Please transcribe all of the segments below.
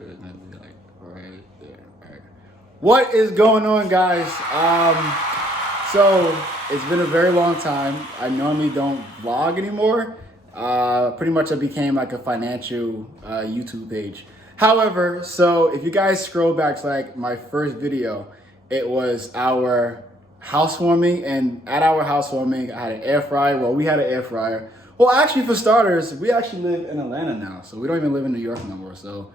It's gonna be like right there. All right. What is going on, guys? So it's been a very long time. I normally don't vlog anymore. Pretty much I became like a financial YouTube page. However, so if you guys scroll back to like my first video, it was our housewarming, and at our housewarming, I had an air fryer. Well, we had an air fryer. Well, actually, for starters, we actually live in Atlanta now, so we don't even live in New York no more. So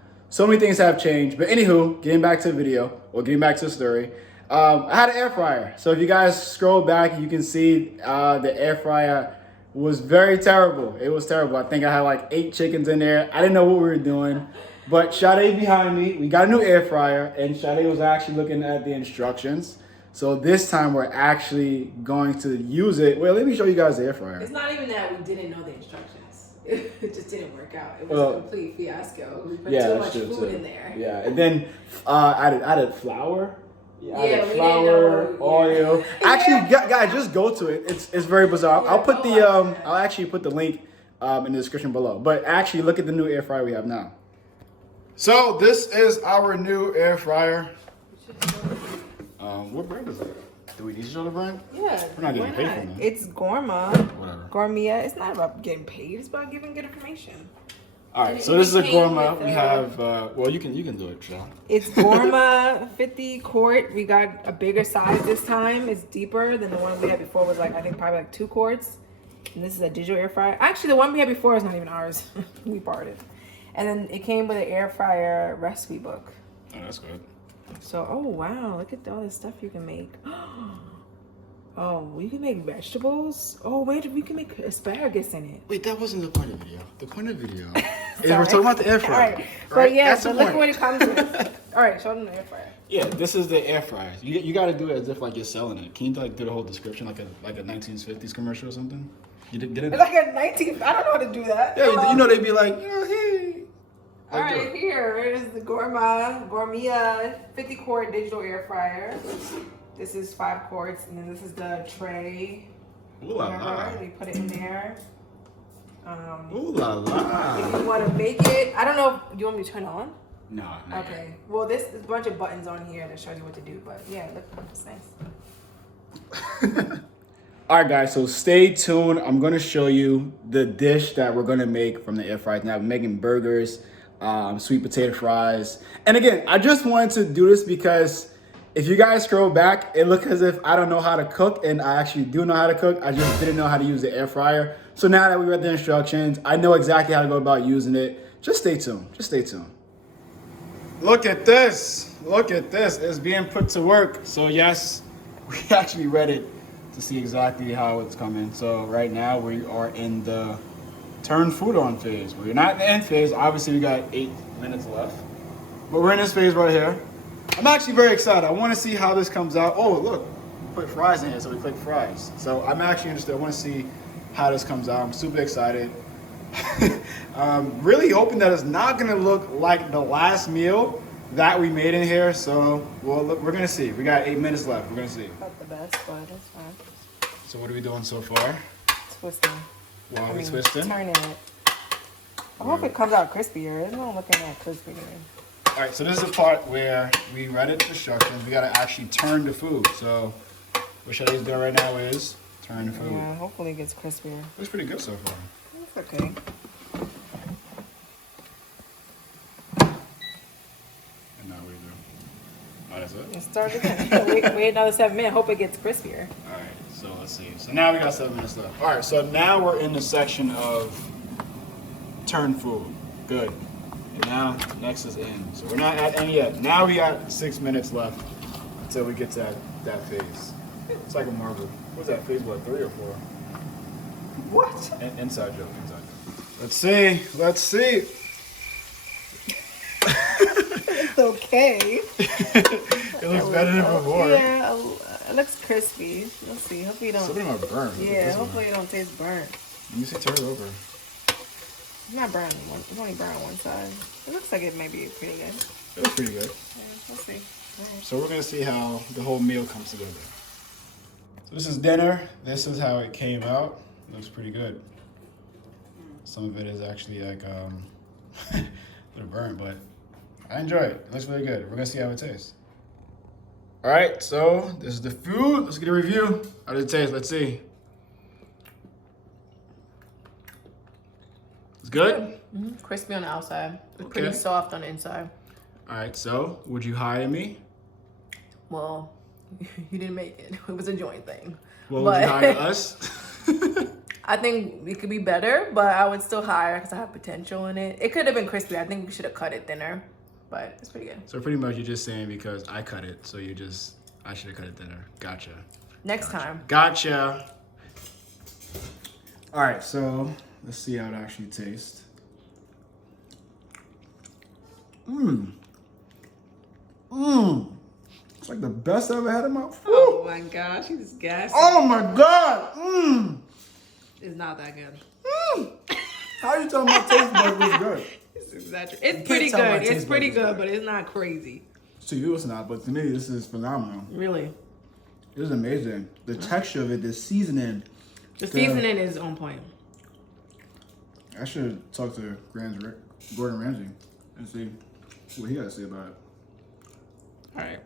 many things have changed. But anywho, getting back to the video, or getting back to the story, I had an air fryer. So if you guys scroll back, you can see the air fryer was very terrible. It was terrible. I think I had like 8 chickens in there. I didn't know what we were doing. But Sade behind me, we got a new air fryer, and Sade was actually looking at the instructions. So this time we're actually going to use it. Well, let me show you guys the air fryer. It's not even that we didn't know the instructions. It just didn't work out. It was a complete fiasco. We put too much food in there. Yeah, and then I added flour. Yeah, added we flour, didn't know. oil. Yeah. Actually, guys, just go to it. It's very bizarre. I'll put the I'll actually put the link in the description below. But actually, look at the new air fryer we have now. So this is our new air fryer. What brand is it? Do we need to show the brand? Yeah. We're not getting paid for that. It's Gorma. Whatever. Gormia. It's not about getting paid. It's about giving good information. All right. So this is a Gorma. We have. Well, you can do it, Michelle. It's Gorma 50 quart. We got a bigger size this time. It's deeper than the one we had before. Was like I think probably like 2 quarts. And this is a digital air fryer. Actually, the one we had before is not even ours. We borrowed it. And then it came with an air fryer recipe book. Oh, that's good. So, oh wow, look at all this stuff you can make. Oh, you can make vegetables. Oh wait, we can make asparagus in it. Wait, that wasn't the point of the video. The point of the video is we're talking about the air fryer. All right, but yeah, That's so the look point. what it comes with. All right, show them the air fryer. Yeah, this is the air fryer. You got to do it as if like you're selling it. Can you like do the whole description like a 1950s commercial or something? You did it? It's like a 19. I don't know how to do that. Yeah, you know they'd be like, hey. All right, here is the Gormia 50 quart digital air fryer. This is 5 quarts, and then this is the tray. Ooh la la. They put it in there. Ooh la la. If you want to make it, I don't know. Do you want me to turn it on? No. Okay. Well, there's a bunch of buttons on here that shows you what to do. But yeah, look, it's nice. All right, guys. So stay tuned. I'm gonna show you the dish that we're gonna make from the air fryer. Now we're making burgers, sweet potato fries, and again, I just wanted to do this because if you guys scroll back, it looks as if I don't know how to cook, and I actually do know how to cook. I just didn't know how to use the air fryer. So now that we read the instructions, I know exactly how to go about using it. Just stay tuned. Just stay tuned. Look at this. Look at this. It's being put to work. So yes, we actually read it to see exactly how it's coming. So right now we are in the turn food on phase. We're not in the end phase. Obviously we got 8 minutes left, but we're in this phase right here. I'm actually very excited. I want to see how this comes out. Oh, look, we put fries in here, so we click fries. So I'm actually interested. I want to see how this comes out. I'm super excited. Really hoping that it's not going to look like the last meal that we made in here. So we're going to see. We got 8 minutes left. We're going to see. Not the best, but it's fine. So what are we doing so far? Twisting. While we twisting? Turning it. I hope it comes out crispier. It's not looking that crispy. All right, so this is the part where we read it instructions. We got to actually turn the food. So what Shade's doing right now is turn the food. Yeah, hopefully it gets crispier. It's pretty good so far. It's okay. And now we do. Oh, that's it? Let's start again. wait another 7 minutes. Hope it gets crispier. All right, so let's see. So now we got 7 minutes left. All right, so now we're in the section of turn food. Good. And now next is in. So we're not at end yet. Now we got 6 minutes left until we get to that phase. It's like a marble. What's that phase? What, 3 or 4? What? Inside joke. Inside joke. Let's see. Let's see. It's okay. It looks better than before. Yeah, it looks crispy. Let's see. Hopefully you don't. Something about burn. Yeah, hopefully it don't taste burnt. Let me see. Turn it over. It's not brown. It's only brown on one side. It looks like it might be pretty good. It looks pretty good. Yeah, we'll see. All right. So we're gonna see how the whole meal comes together. So this is dinner. This is how it came out. It looks pretty good. Some of it is actually like a little burnt, but I enjoy it. It looks really good. We're gonna see how it tastes. All right, so this is the food. Let's get a review. How does it taste? Let's see. It's good? Mm-hmm. Crispy on the outside. It's Okay. pretty soft on the inside. All right, so would you hire me? Well, you didn't make it. It was a joint thing. Well, would you hire us? I think it could be better, but I would still hire because I have potential in it. It could have been crispy. I think we should have cut it thinner, but it's pretty good. So pretty much you're just saying because I cut it, so I should have cut it thinner. Gotcha. Next time. Gotcha. All right, so let's see how it actually tastes. It's like the best I ever had in my food. Oh my gosh, he's gassed. Oh my god. It's not that good. How you telling my taste buds was good? It's exaggerated. It's can't pretty tell my good. taste It's pretty buds is good, good. but it's not crazy. To you it's not, but to me this is phenomenal. Really. It was amazing. The texture of it, the seasoning. The seasoning is on point. I should talk to Gordon Ramsay and see what he got to say about it. All right.